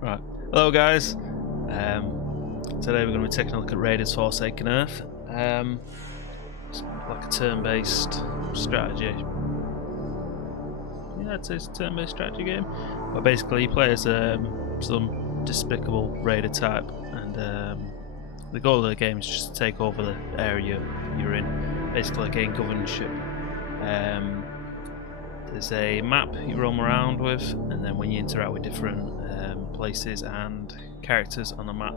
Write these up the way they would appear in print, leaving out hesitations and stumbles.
Right. Hello guys. Today we're going to be taking a look at Raiders Forsaken Earth. It's like a turn-based strategy. Yeah, it's a turn-based strategy game. But basically you play as some despicable raider type, and the goal of the game is just to take over the area you're in. Basically gain governorship. There's a map you roam around with, and then when you interact with different places and characters on the map,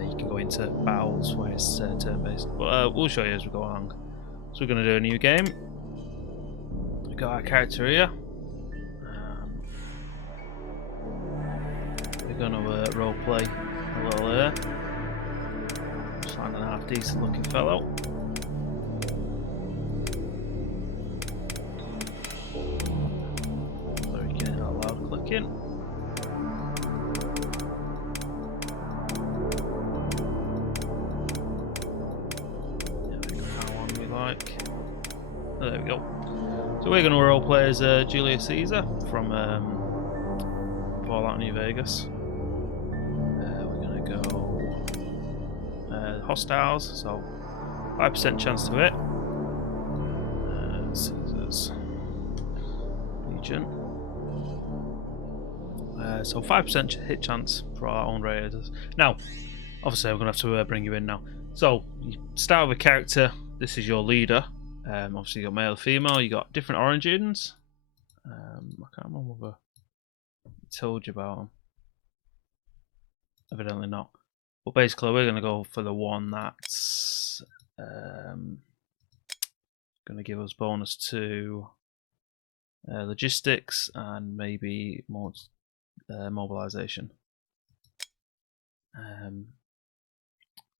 you can go into battles where it's turn-based. But we'll show you as we go along. So we're going to do a new game. We've got our character here. We're going to roleplay a little here. Just find an half-decent looking fellow. Clicking. Yeah, we got that one we like. Oh, there we go. So we're going to roleplay as Julius Caesar from Fallout New Vegas. We're going to go hostiles, so 5% chance to hit. Caesar's Legion. So 5% hit chance for our own raiders. Now, obviously I'm going to have to bring you in now. So, you start with a character. This is your leader. Obviously you got male, female. You got different origins. I can't remember whether I told you about them. Evidently not. But basically we're going to go for the one that's going to give us bonus to logistics and maybe more mobilization,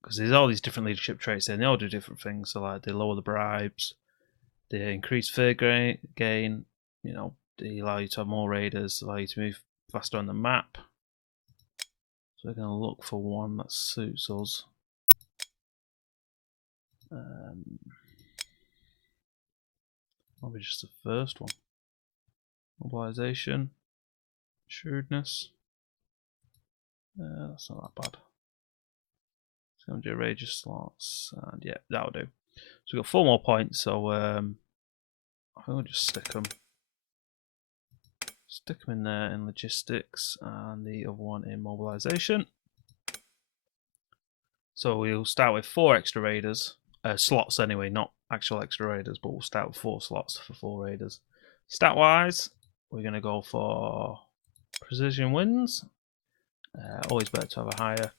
because there's all these different leadership traits there, and they all do different things. So like they lower the bribes, they increase fear gain, you know, they allow you to have more raiders, allow you to move faster on the map. So we're going to look for one that suits us. Probably just the first one. Mobilization. Shrewdness. That's not that bad. It's going to do Rager slots, and yeah, that'll do. So we've got 4 more points, so I think we'll just stick them in there in logistics, and the other one in mobilization. So we'll start with 4 extra raiders, slots anyway, not actual extra raiders, but we'll start with 4 slots for 4 raiders. Stat wise, we're going to go for precision wins. Always better to have a higher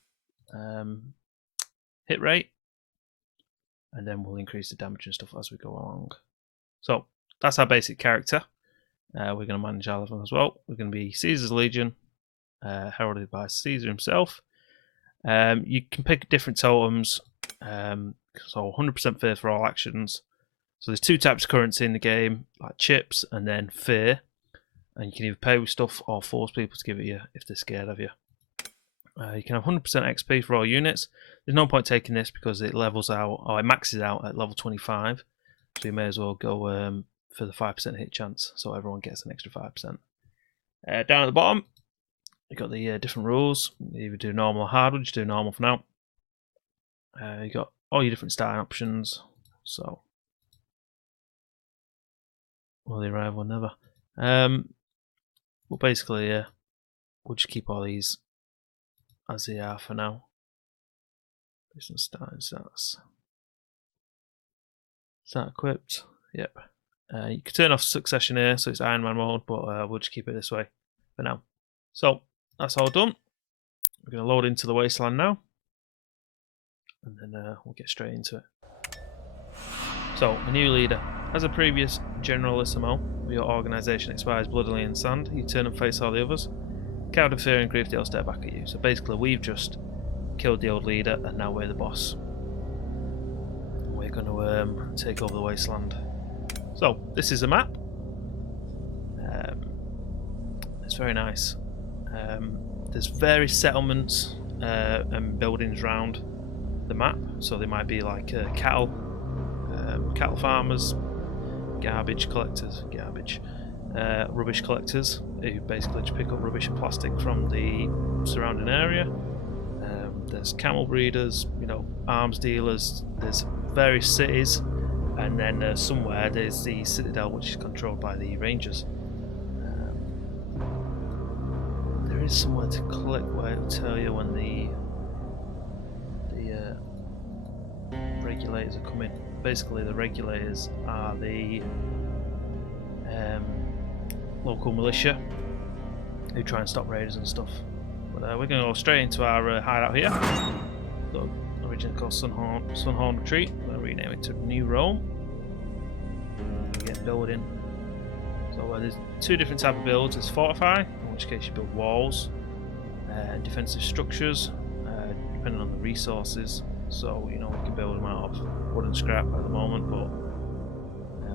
hit rate, and then we'll increase the damage and stuff as we go along. So that's our basic character. We're going to manage our level as well. We're going to be Caesar's Legion, heralded by Caesar himself. You can pick different totems, so 100% fear for all actions. So there's 2 types of currency in the game, like chips and then fear. And you can either pay with stuff or force people to give it you if they're scared of you. You can have 100% XP for all units. There's no point taking this because it levels out, or it maxes out at level 25. So you may as well go for the 5% hit chance, so everyone gets an extra 5%. Down at the bottom, you've got the different rules. You either do normal or hard, we'll just do normal for now. You've got all your different starting options. So, will they arrive or never? Well, basically, we'll just keep all these as they are for now. Based on starting stats. Start equipped. Yep. You can turn off succession here, so it's Iron Man mode, but we'll just keep it this way for now. So that's all done. We're going to load into the wasteland now, and then we'll get straight into it. So, a new leader. As a previous Generalissimo, your organisation expires bloodily in sand. You turn and face all the others. Cowed of fear and grief, they'll stare back at you. So basically, we've just killed the old leader, and now we're the boss. We're going to take over the wasteland. So, this is a map. It's very nice. There's various settlements and buildings around the map. So they might be like cattle farmers, garbage collectors, rubbish collectors who basically just pick up rubbish and plastic from the surrounding area. There's camel breeders, you know, arms dealers. There's various cities, and then somewhere there's the citadel, which is controlled by the rangers. There is somewhere to click where it will tell you when the regulators are coming. Basically, the regulators are the local militia who try and stop raiders and stuff. But we're going to go straight into our hideout here. So, originally called Sunhorn Retreat. We're going to rename it to New Rome. Get building. So there's two different type of builds. There's fortify, in which case you build walls, and defensive structures, depending on the resources. So, you know, we can build them out of wood and scrap at the moment, but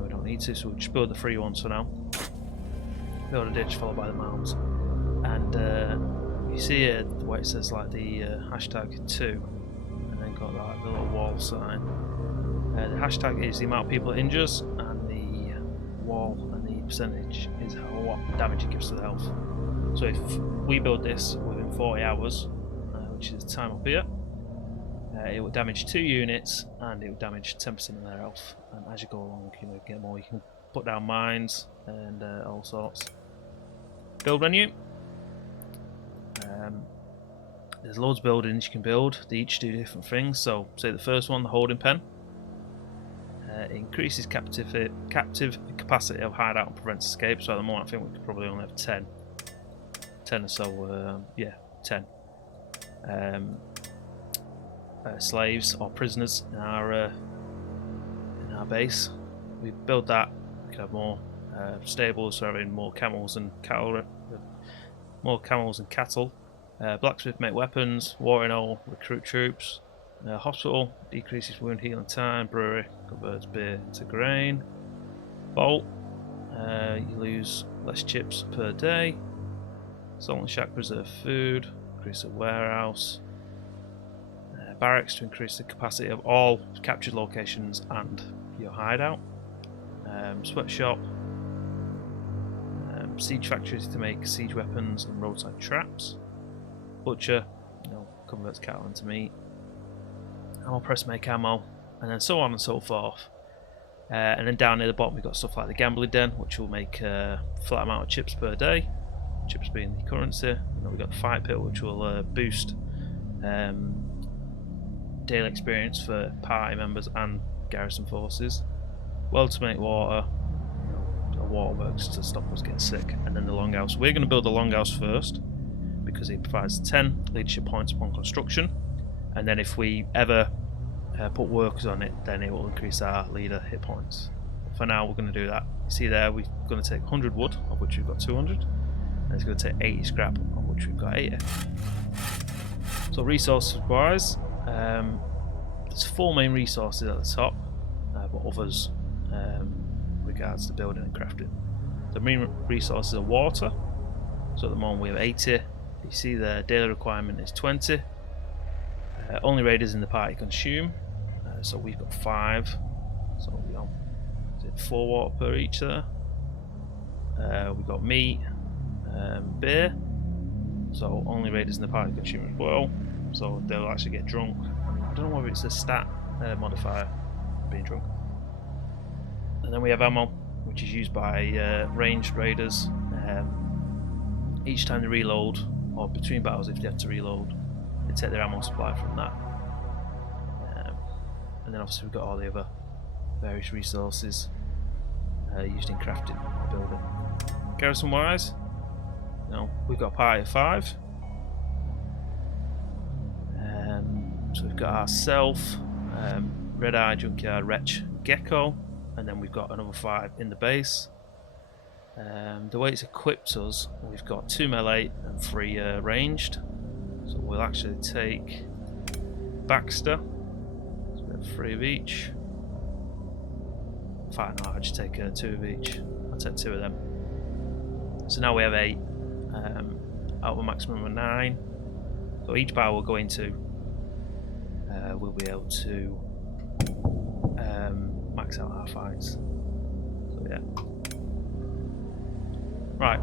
we don't need to, so we'll just build the free ones for now. Build a ditch followed by the mounds. And you see here where it says like the hashtag 2, and then got like the little wall sign. The hashtag is the amount of people it injures, and the wall and the percentage is what damage it gives to the health. So if we build this within 40 hours, which is the time up here, it will damage 2 units and it will damage 10% of their health. And as you go along, you know, get more. You can put down mines and all sorts. Build menu. There's loads of buildings you can build. They each do different things. So, say the first one, the holding pen. It increases captive capacity of hideout and prevents escape. So at the moment, I think we could probably only have 10 or so. Yeah, 10 slaves or prisoners in our base. We build that. We can have more stables, so having more camels and cattle. Blacksmith make weapons. Watering hole recruit troops. Hospital decreases wound healing time. Brewery converts beer into grain. Vault, you lose less chips per day. Salt and shack preserve food. Increase the warehouse. Barracks to increase the capacity of all captured locations and your hideout. Sweatshop. Siege factories to make siege weapons and roadside traps. Butcher, you know, converts cattle into meat. Ammo press make ammo, and then so on and so forth. And then down near the bottom we've got stuff like the gambling den, which will make a flat amount of chips per day. Chips being the currency. And then we've got the fight pit, which will boost daily experience for party members and garrison forces. Well to make water. Waterworks to stop us getting sick, and then the longhouse. We're going to build the longhouse first because it provides 10 leadership points upon construction, and then if we ever put workers on it, then it will increase our leader hit points. For now, we're going to do that. You see there, we're going to take 100 wood, of which we've got 200, and it's going to take 80 scrap, of which we've got 80. So resources wise, there's 4 main resources at the top, but others regards to building and crafting. The main resources are water. So at the moment we have 80. You see the daily requirement is 20. Only raiders in the party consume. So we've got 5. So we got 4 water per each there. We've got meat, beer. So only raiders in the party consume as well. So they'll actually get drunk. I don't know whether it's a stat modifier being drunk. And then we have ammo, which is used by ranged raiders. Each time they reload, or between battles if they have to reload, they take their ammo supply from that. And then obviously we've got all the other various resources used in crafting or building. Garrison wise, you know, we've got a party of 5. So we've got ourself, Red Eye, Junkyard, Wretch, Gecko. And then we've got another 5 in the base. The way it's equipped us, we've got 2 melee and 3 ranged. So we'll actually take Baxter. So we have 3 of each. Fine, I'll just take 2 of each. I'll take 2 of them. So now we have 8 out of a maximum of 9. So each bar we'll go into, we'll be able to max out our fights. So yeah. Right.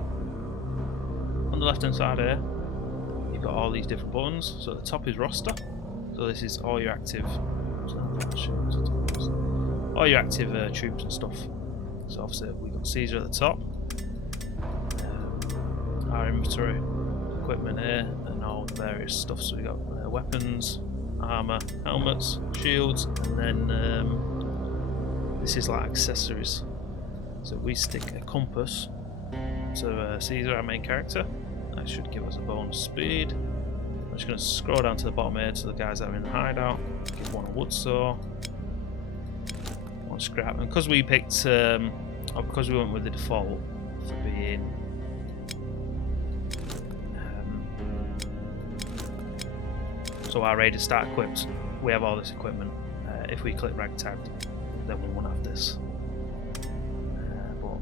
On the left hand side here, you've got all these different buttons. So at the top is roster. So this is all your active, all your active troops and stuff. So obviously we've got Caesar at the top. Our inventory, equipment here, and all the various stuff. So we've got weapons, armour, helmets, shields, and then this is like accessories. So we stick a compass to Caesar, our main character. That should give us a bonus speed. I'm just going to scroll down to the bottom here to the guys that are in the hideout. Give one a wood saw, one scrap, and because we picked, or because we went with the default for being so our raiders start equipped, we have all this equipment. If we click ragtag, then we won't have this. But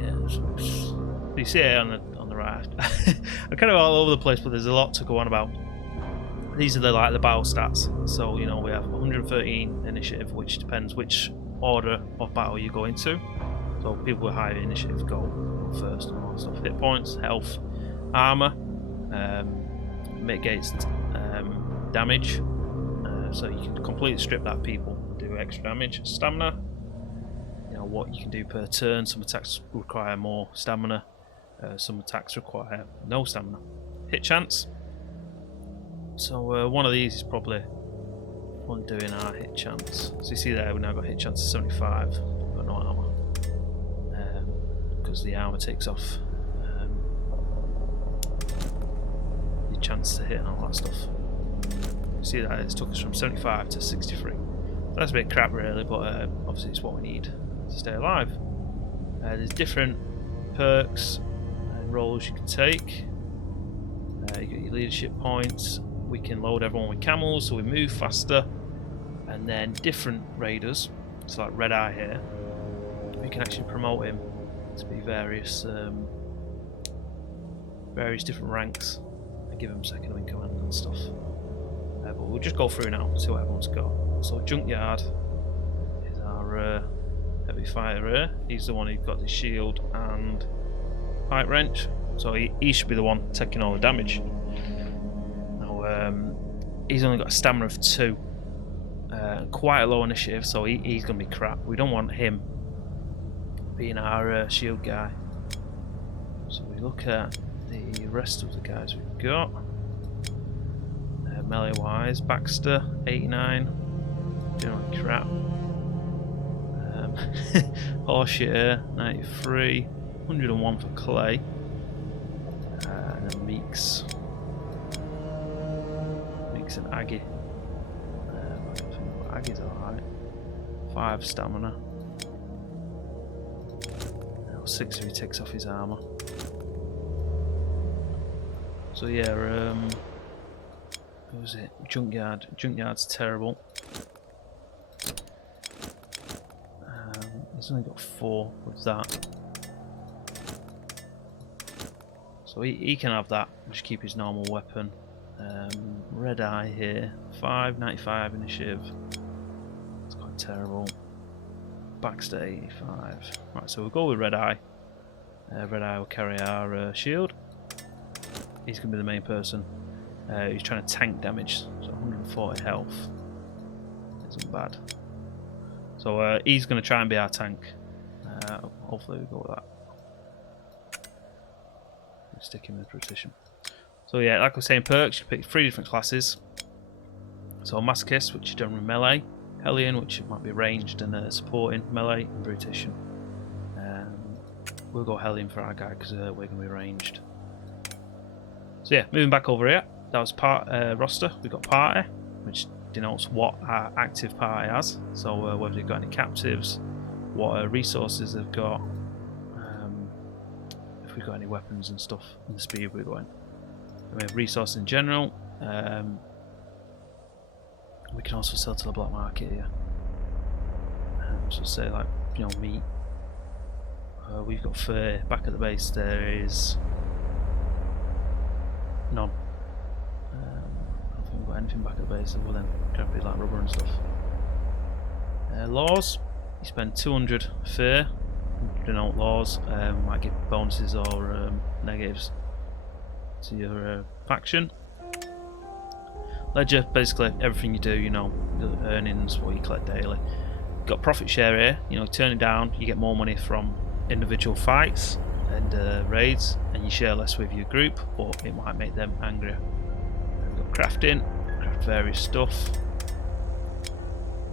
yeah, so you see it on the right. I'm kind of all over the place, but there's a lot to go on about. These are the battle stats. So you know we have 113 initiative, which depends which order of battle you go into. So people with higher initiative go first and all that stuff. Hit points, health, armor. Mitigates damage, so you can completely strip that people, do extra damage. Stamina, you know what you can do per turn. Some attacks require more stamina, some attacks require no stamina. Hit chance, so one of these is probably one doing our hit chance. So you see there we've now got hit chance of 75, but no armor, because the armor takes off chance to hit and all that stuff. You see that it's took us from 75 to 63. That's a bit crap really, but obviously it's what we need to stay alive. There's different perks and roles you can take. You got your leadership points. We can load everyone with camels so we move faster, and then different raiders, so like Red Eye here, we can actually promote him to be various different ranks. Give them second in command and stuff. But we'll just go through now and see what everyone's got. So Junkyard is our heavy fighter here. He's the one who's got the shield and pipe wrench. So he should be the one taking all the damage. Now he's only got a stamina of 2. Quite a low initiative, so he's going to be crap. We don't want him being our shield guy. So we look at the rest of the guys we've got. Melee wise, Baxter 89, doing crap. Horseshit 93, 101 for Clay, and then Meeks and Aggie. I think Aggie's alright. 5 stamina. 6 if he takes off his armour. So yeah, what was it? Junkyard. Junkyard's terrible. He's only got 4 with that. So he can have that, just keep his normal weapon. Red Eye here, 595 initiative. It's quite terrible. Baxter 85. Right, so we'll go with Red Eye. Red Eye will carry our shield. He's going to be the main person. He's trying to tank damage, so 140 health isn't bad. So he's going to try and be our tank. Hopefully we go with that. We'll stick him with precision. So yeah, like I was saying, perks, you can pick 3 different classes. So Masochist, which is done with melee. Hellion, which might be ranged and supporting melee, and Brutition. We'll go Hellion for our guy because we're going to be ranged. So yeah, moving back over here, that was roster. We've got party, which denotes what our active party has. So whether they've got any captives, what resources they've got, if we've got any weapons and stuff, and the speed we're going. And we have resources in general. We can also sell to the black market here. So say like, you know, meat. We've got fur. Back at the base there is none. I don't think we've got anything back at the base other than crappy like rubber and stuff. Laws, you spend 200 fur denote laws. Might give bonuses or negatives to your faction. Ledger, basically everything you do, you know, the earnings, what you collect daily. Got profit share here, you know, turn it down, you get more money from individual fights and raids, and you share less with your group, but it might make them angrier. We've got crafting, craft various stuff,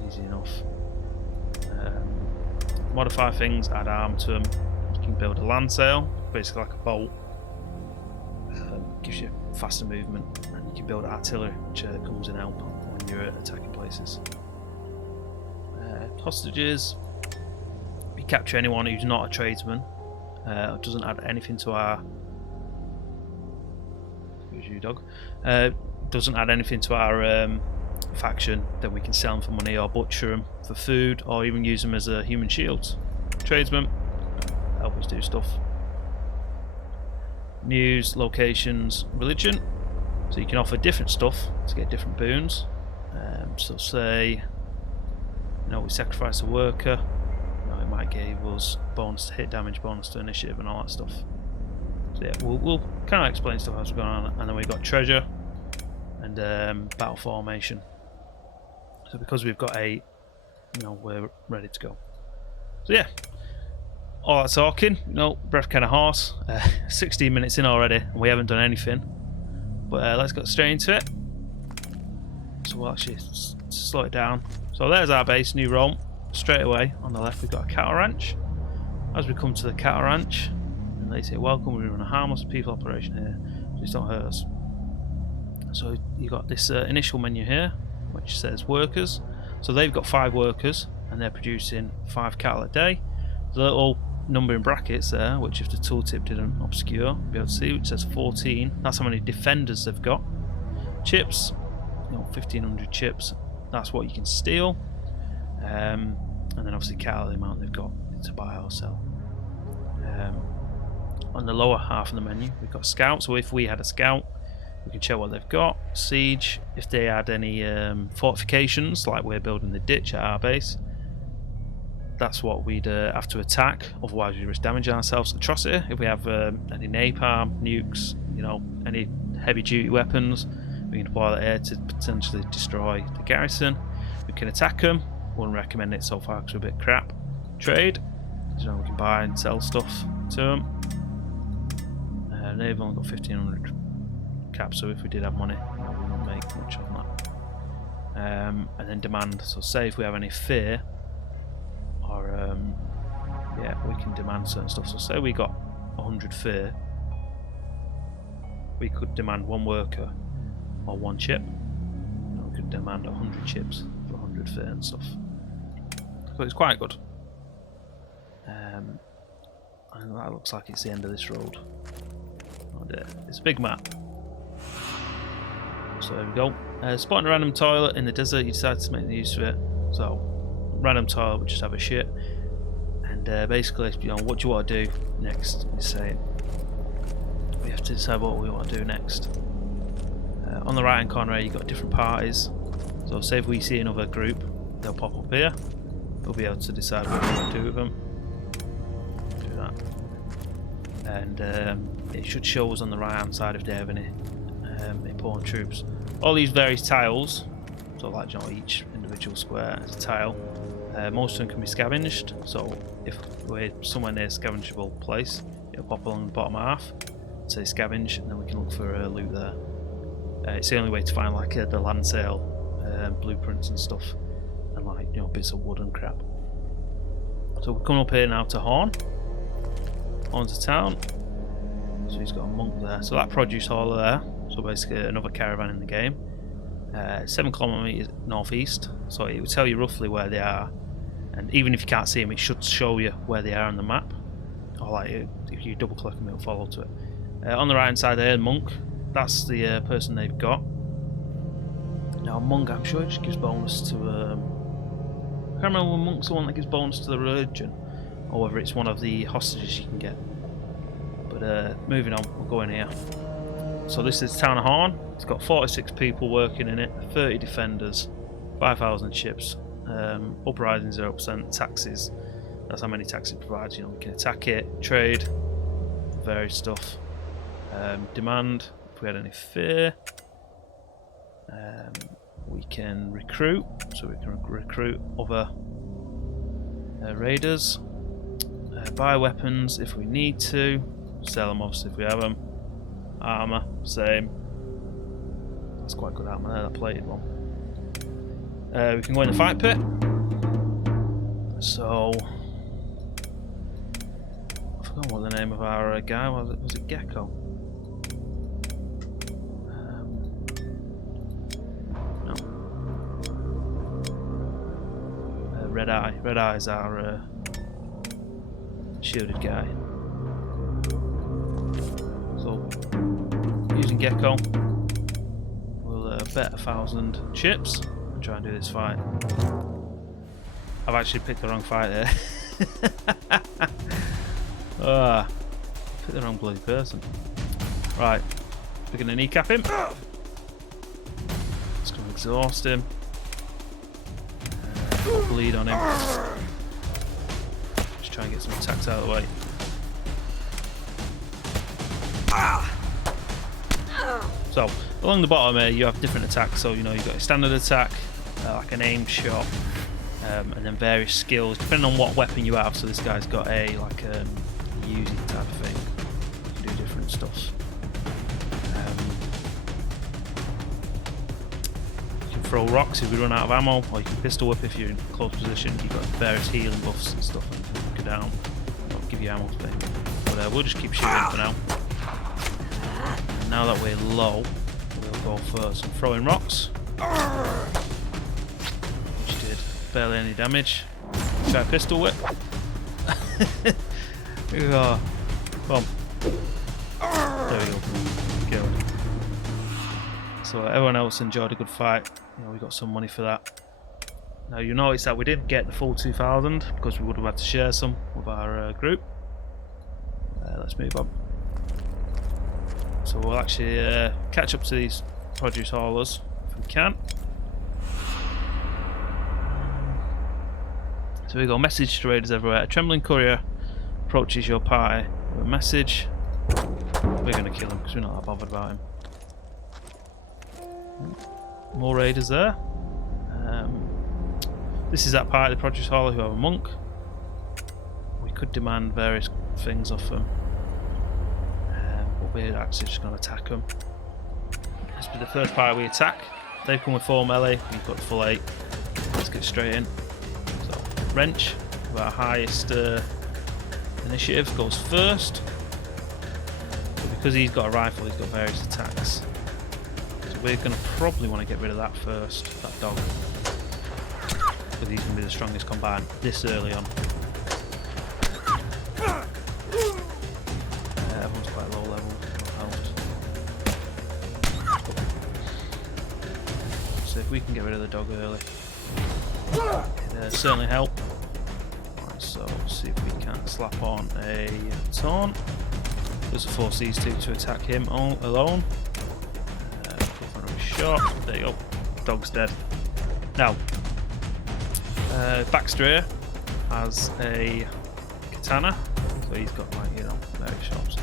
easy enough. Modify things, add arm to them. You can build a land sail, basically like a boat. Gives you faster movement, and you can build artillery, which comes in help when you're attacking places. Hostages. We capture anyone who's not a tradesman, doesn't add anything to our. Excuse you, dog. Doesn't add anything to our faction, then we can sell them for money or butcher them for food, or even use them as human shields. Tradesmen help us do stuff. News, locations, religion. So you can offer different stuff to get different boons. So say, you know, we sacrifice a worker. You know, it might give us bonus to hit damage, bonus to initiative, and all that stuff. So yeah, we'll kind of explain stuff as we go on, and then we've got treasure and battle formation. So because we've got 8, you know, we're ready to go. So yeah, all that talking, you know, breath kind of hoarse. 16 minutes in already, and we haven't done anything. But let's get straight into it. So we'll actually slow it down. So there's our base, New Rome. Straight away on the left we've got a cattle ranch. As we come to the cattle ranch, and they say, welcome, we run a harmless people operation here. Please don't hurt us. So you've got this initial menu here, which says workers. So they've got 5 workers, and they're producing 5 cattle a day. The little number in brackets there, which if the tooltip didn't obscure, you'll be able to see, which says 14. That's how many defenders they've got. Chips, you know, 1,500 chips. That's what you can steal. And then obviously cattle, the amount they've got to buy or sell. On the lower half of the menu, we've got scout. So if we had a scout, we can check what they've got. Siege, if they had any fortifications, like we're building the ditch at our base, that's what we'd have to attack, otherwise we risk damaging ourselves. Atrocity, if we have any napalm, nukes, you know, any heavy duty weapons, we can deploy that here to potentially destroy the garrison. We can attack them, wouldn't recommend it so far because we're a bit crap. Trade, you know, we can buy and sell stuff to them. They've only got 1,500 caps, so if we did have money, you know, we wouldn't make much on that. And then demand, so say if we have any fear, or yeah, we can demand certain stuff. So say we got 100 fear, we could demand 1 worker or 1 chip. You know, we could demand 100 chips for 100 fear and stuff. So it's quite good. And that looks like it's the end of this road. Oh dear. It's a big map. So there we go. Spotting a random toilet in the desert, you decide to make the use of it. So random toilet, we just have a shit, and basically, you know, what do you want to do next? You say we have to decide what we want to do next. On the right hand corner, you've got different parties. So, say if we see another group, they'll pop up here. We'll be able to decide what we want to do with them. Do that, and it should show us on the right hand side if they have any important troops. All these various tiles. So, like, you know, each individual square has a tile. Most of them can be scavenged, so if we're somewhere near a scavengeable place, it'll pop along the bottom half, say scavenge, and then we can look for loot there. It's the only way to find like the land sale blueprints and stuff, and like, you know, bits of wood and crap. So we're coming up here now to Horn's a town. So he's got a monk there. So that produce hall there. So basically another caravan in the game. 7 kilometers northeast, so it will tell you roughly where they are, and even if you can't see them, it should show you where they are on the map, or like if you double click them, it'll follow to it. On the right hand side there, monk, that's the person they've got. Now monk, I'm sure it just gives bonus to I can't remember when monk's the one that gives bonus to the religion, or whether it's one of the hostages you can get. But moving on, we'll go in here. So this is Town of Horn. It's got 46 people working in it, 30 defenders, 5,000 chips, uprising 0%, taxes That's how many attacks it provides. You know, we can attack it, trade, various stuff. Demand, if we had any fear. We can recruit, so we can recruit other raiders. Buy weapons if we need to. Sell them obviously if we have them. Armour, same. That's quite good armour there, that plated one. We can go in the fight pit. So I forgot what the name of our guy was. Was it Gecko? No. Red Eye. Red Eye is our shielded guy. So using Gecko, we'll bet 1,000 chips and try and do this fight. I've actually picked the wrong fight there. I picked the wrong bloody person. Right, we're going to kneecap him. Just going to exhaust him. Bleed on him. Just try and get some attacks out of the way. So, along the bottom here you have different attacks. So, you know, you've got a standard attack, like an aim shot. And then various skills depending on what weapon you have. So this guy's got a like a using type of thing. You can do different stuff. You can throw rocks if we run out of ammo, or you can pistol whip if you're in close position. You've got various healing buffs and stuff, and you go down. That'll give you ammo thing. But we'll just keep shooting for now. And now that we're low, we'll go for some throwing rocks. Barely any damage. Try a pistol whip. Here we go. Boom. There we go. Killed. So everyone else enjoyed a good fight. You know, we got some money for that. Now you notice that we didn't get the full 2,000 because we would have had to share some with our group. Let's move on. So we'll actually catch up to these produce haulers if we can. So we go, message to raiders everywhere. A trembling courier approaches your party with a message. We're going to kill him because we're not that bothered about him. More raiders there. This is that party, the produce hauler, who have a monk. We could demand various things off them. But we're actually just going to attack them. This will be the first party we attack. They come with 4 melee, we've got the full 8. Let's get straight in. Wrench, our highest initiative, goes first. But because he's got a rifle, he's got various attacks. So we're going to probably want to get rid of that first, that dog. Because he's going to be the strongest combatant this early on. Everyone's quite low level, no health. So if we can get rid of the dog early, it'd certainly help. Right, so let's see if we can slap on a taunt. This will force these two to attack him all alone. Go for another shot. There you go. Dog's dead. Now, Baxter here has a katana, so he's got like, you know, various shots.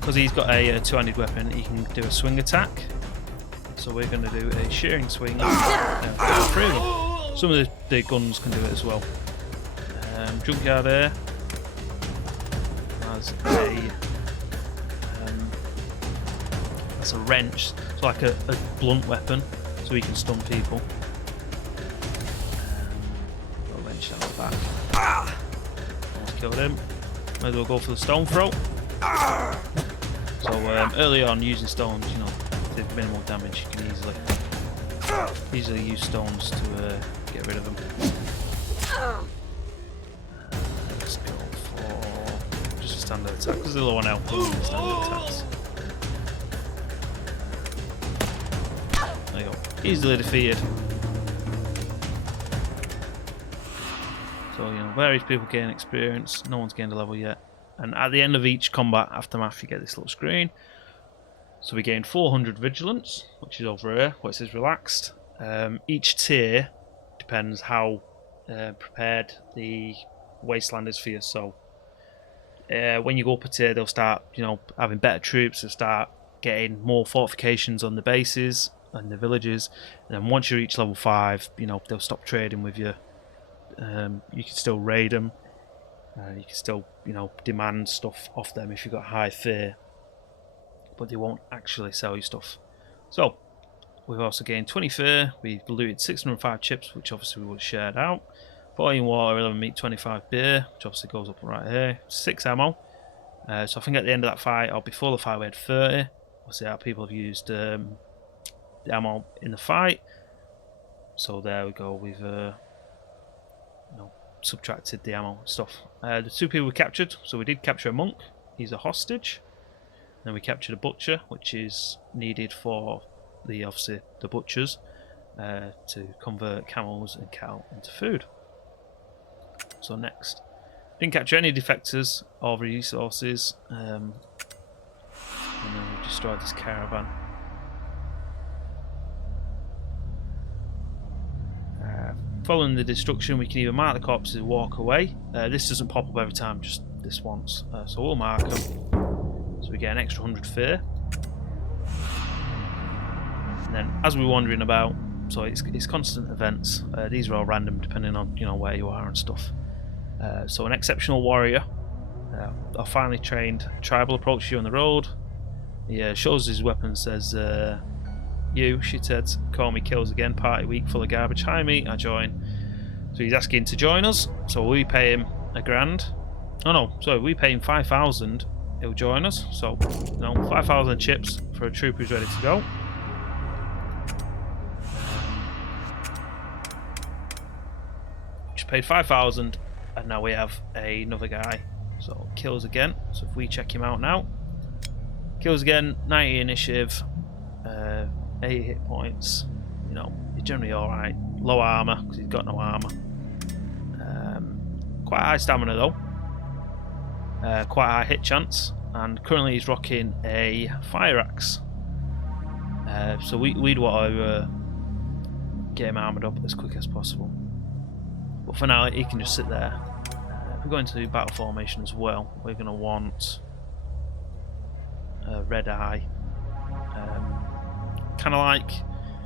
Because he's got a two-handed weapon, he can do a swing attack. So we're going to do a shearing swing. Some of the guns can do it as well. Junkyard here has that's a wrench. It's like a blunt weapon, so he can stun people. Got a wrench down the back. Almost killed him. Might as well go for the stone throw. So early on, using stones, you know, did minimal damage. You can easily use stones to get rid of them. Let's go for just a standard attack because they're low on health. Standard attacks. There you go. Easily defeated. So, you know, various people gain experience. No one's gained a level yet. And at the end of each combat aftermath, you get this little screen. So we gain 400 vigilance, which is over here, where it says relaxed. Each tier depends how prepared the wasteland is for you. So when you go up a tier, they'll start, having better troops. They'll start getting more fortifications on the bases and the villages. And then once you reach level 5, they'll stop trading with you. You can still raid them. You can still, demand stuff off them if you've got high fear, but they won't actually sell you stuff. So we've also gained 20 fear. We've looted 605 chips, which obviously we would have shared out. 14 water, 11 meat, 25 beer, which obviously goes up right here. 6 ammo. So I think at the end of that fight, or before the fight, we had 30. Obviously, our people have used the ammo in the fight. So there we go. We've subtracted the ammo stuff. The 2 people we captured. So we did capture a monk. He's a hostage. Then we captured a butcher, which is needed for obviously the butchers to convert camels and cattle into food. So next, didn't capture any defectors or resources, and then we destroyed this caravan. Following the destruction, we can either mark the corpses and walk away. This doesn't pop up every time, just this once. So we'll mark them. So we get an extra 100 fear. And then as we're wandering about, so it's constant events. These are all random depending on where you are and stuff. So an exceptional warrior, a finely trained tribal approaches you on the road. He shows his weapon, says, "You shitheads, call me kills again, party week full of garbage. Hi mate, I join." So he's asking to join us. So we pay him $1,000. Oh no, sorry, we pay him 5,000. He'll join us. So 5,000 chips for a troop who's ready to go. Just paid 5,000, and now we have another guy. So kills again. So if we check him out now, kills again, 90 initiative, 8 hit points. He's generally alright. Low armor because he's got no armor. Quite high stamina though. Quite high hit chance, and currently he's rocking a fire axe. So we'd want to get him armored up as quick as possible. But for now, he can just sit there. If we go into the battle formation as well, we're going to want Red Eye. Kind of like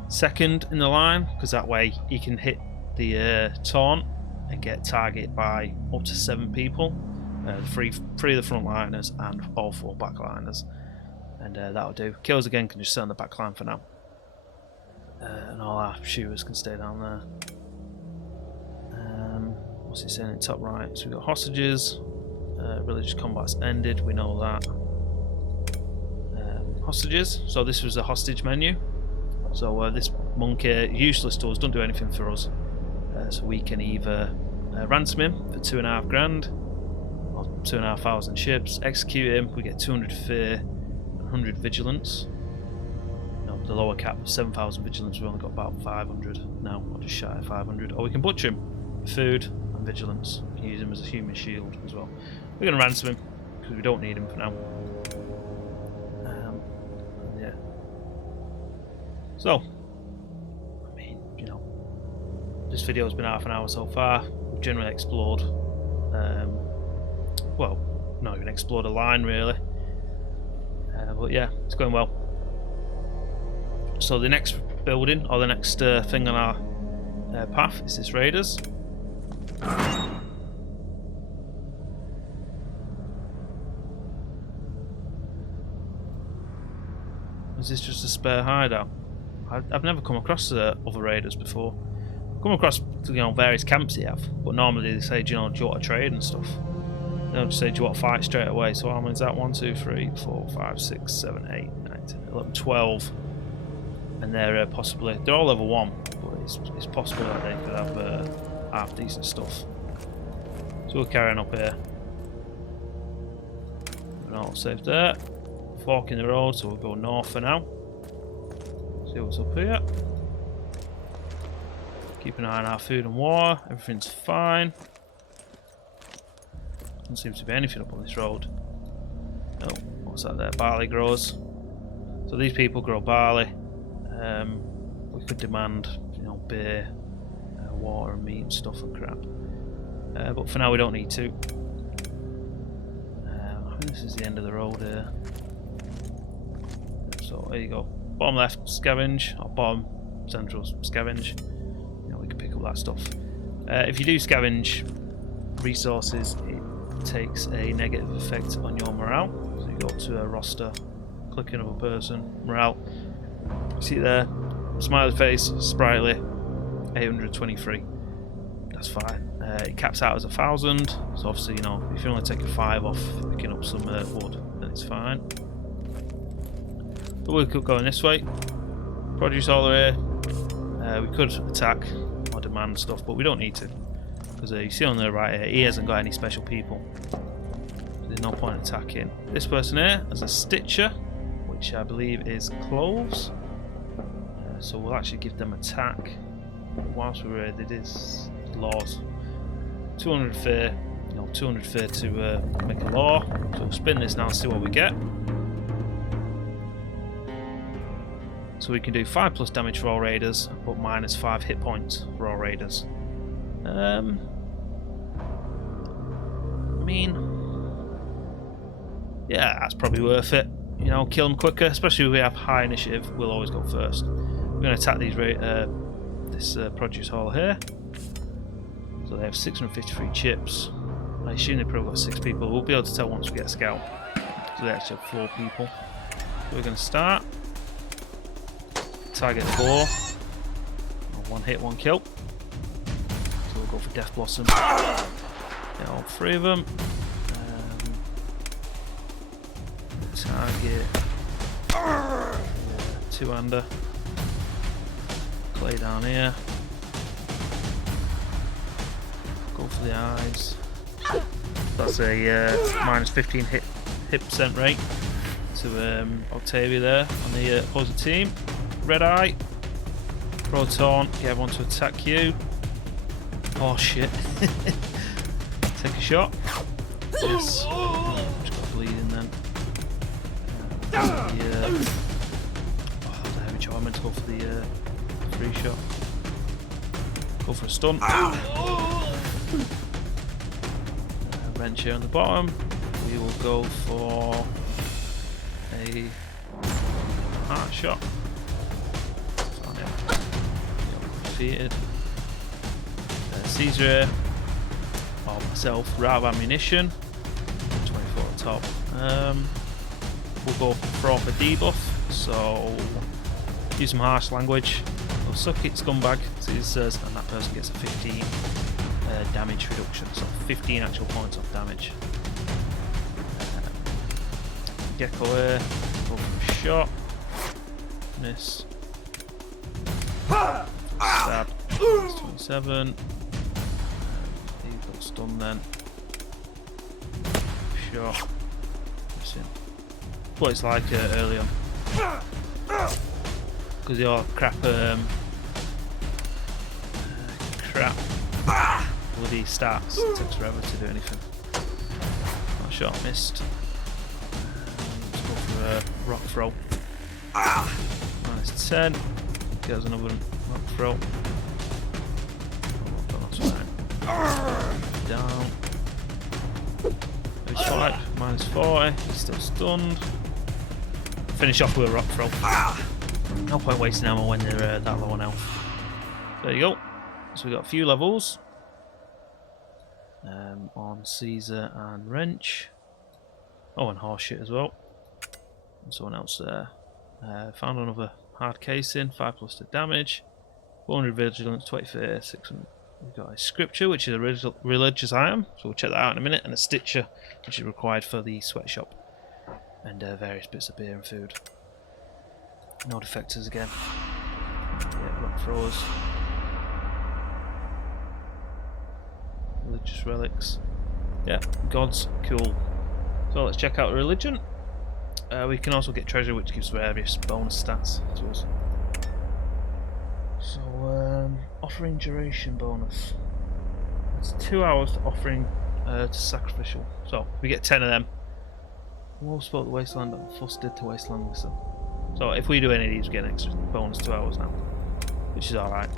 second in the line, because that way he can hit the taunt and get targeted by up to 7 people. Three of the frontliners and all 4 backliners, and that'll do. Kills again can just sit on the back line for now, and all our shooters can stay down there. What's he saying in top right? So we've got hostages. Religious combat's ended, we know that. Hostages, so this was a hostage menu. So this monk here, useless to us, don't do anything for us. So we can either ransom him for 2.5 grand, or 2,500 chips, execute him, we get 200 fear, 100 vigilance. The lower cap was 7,000 vigilance, we only got about 500 now, or just shy of 500. Or we can butcher him for food and vigilance. We can use him as a human shield as well. We're going to ransom him, because we don't need him for now. Yeah. So, I mean, this video's been half an hour so far. We've generally explored, well, not even explored a line really. But yeah, it's going well. So the next building, or the next thing on our path is this raiders. Is this just a spare hideout? I've never come across other raiders before. I've come across various camps they have, but normally they say, do you want to trade and stuff. They don't just say, do you want to fight straight away? So how many is that? 1, 2, 3, 4, 5, 6, 7, 8, 9, 10, 11, 12. And they're possibly, they're all level 1, but it's possible that they could have half decent stuff. So we'll carry on up here. An auto save there. Fork in the road, so we'll go north for now. See what's up here. Keep an eye on our food and water. Everything's fine. Doesn't seem to be anything up on this road. Oh, what's that there? Barley grows. So these people grow barley. We could demand, beer, water and meat and stuff and crap. but for now we don't need to. I think this is the end of the road here. So there you go. Bottom left, scavenge, or bottom central, scavenge. You know, we can pick up that stuff. If you do scavenge resources, it takes a negative effect on your morale. So you go to a roster, click another person, morale. See there, smiley face, sprightly, 823. That's fine. It caps out as 1,000. So obviously, you know, if you're only taking 5 off picking up some wood, then it's fine. But we could go in this way. Produce hauler here. We could attack or demand stuff, but we don't need to. Because you see on the right here, he hasn't got any special people. So there's no point in attacking. This person here has a stitcher, which I believe is cloves. So we'll actually give them attack. Whilst we're here, it is laws. 200 fair, you know, 200 fair to make a law. So we'll spin this now and see what we get. So we can do 5+ damage for all raiders, but -5 hit points for all raiders. I mean, yeah, that's probably worth it. You know, kill them quicker, especially if we have high initiative. We'll always go first. We're going to attack these this produce hauler here. So they have 653 chips. I assume they've probably got 6 people. We'll be able to tell once we get a scout. So they actually have 4 people. So we're going to start. Target 4. 1 hit, 1 kill. So we'll go for Death Blossom. Get all 3 of them. Target 2-hander. Clay down here. Go for the eyes. That's a -15 hit percent rate to Octavia there on the opposite team. Red eye. Proton. Get everyone to attack you. Oh shit. Take a shot. Yes. Just got bleeding then. The heavy shot. I meant to go for the free shot. Go for a stun. Wrench here on the bottom. We will go for a heart shot. Found him. Defeated. Caesar here. Or myself. We're out of ammunition. 24 at the top. We'll go for off a debuff. So use some harsh language. We'll suck it, scumbag. Caesar says, and that person gets a 15 damage reduction. So 15 actual points of damage. Gecko here. Go for a shot. Miss. Stab. 27. You've got stun then. Shot. Missing. What it's like early on. Because your crap bloody stats. It takes forever to do anything. That shot missed. Let's go for a rock throw. -10. Get us another rock throw. Down. He's fight. -40. He's still stunned. Finish off with a rock throw. No point wasting ammo when they're that low on health. There you go. So we got a few levels on Caesar and Wrench. Oh, and Horseshit as well. And someone else there. Found another hard casing, 5+ to damage, 400 vigilance, 20 600. We've got a scripture, which is a religious item, so we'll check that out in a minute, and a stitcher, which is required for the sweatshop, and various bits of beer and food. No defectors again. Yeah, rock throwers. Religious relics. Yeah, gods, cool. So let's check out the religion. We can also get treasure, which gives various bonus stats to us. So, offering duration bonus. It's 2 hours to offering to sacrificial. So, we get 10 of them. We'll spot the wasteland and fostered to wasteland listen. So, if we do any of these, we get an extra bonus 2 hours now, which is alright.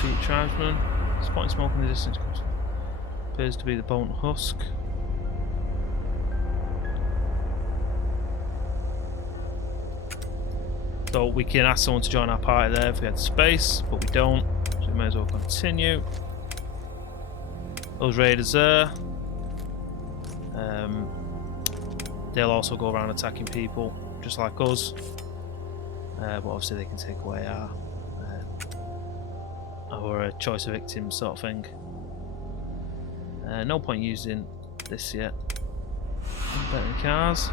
defeat tribesmen. Spotting smoke in the distance. Appears to be the bone husk. So we can ask someone to join our party there if we had space, but we don't, so we may as well continue. Those raiders there, they'll also go around attacking people, just like us, but obviously they can take away our choice of victims sort of thing. No point using this yet. Betting cars.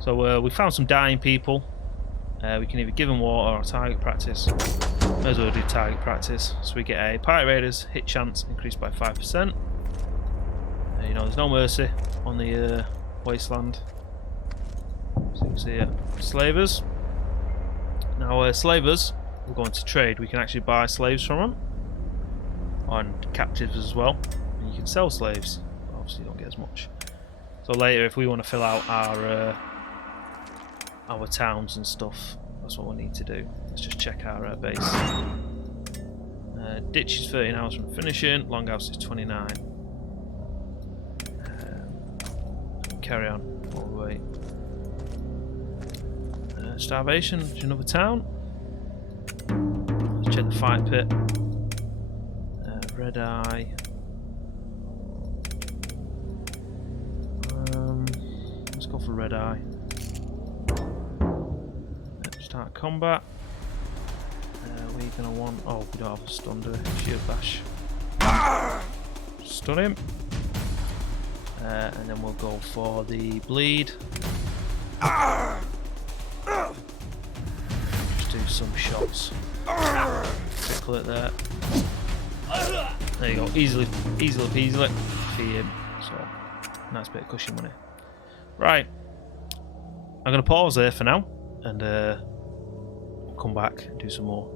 So we found some dying people. We can either give them water or target practice. May as well do target practice. So we get a party raiders hit chance increased by 5%. You know, there's no mercy on the wasteland. So you can see slavers. Now slavers, we're going to trade. We can actually buy slaves from them, and captives as well. And you can sell slaves. Obviously, you don't get as much. So later, if we want to fill out our towns and stuff, that's what we need to do. Let's just check our base. Ditch is 13 hours from finishing, longhouse is 29. Carry on while we wait. Starvation is another town. Let's check the fight pit. Red eye. Let's go for red eye. Start combat. We're gonna want. Oh, we don't have a stun, do we? Shield bash. Stun him. And then we'll go for the bleed. Just do some shots. Tickle it there. There you go. Easily peasily. Feed him. So, nice bit of cushion money. Right. I'm gonna pause there for now, and we'll come back and do some more.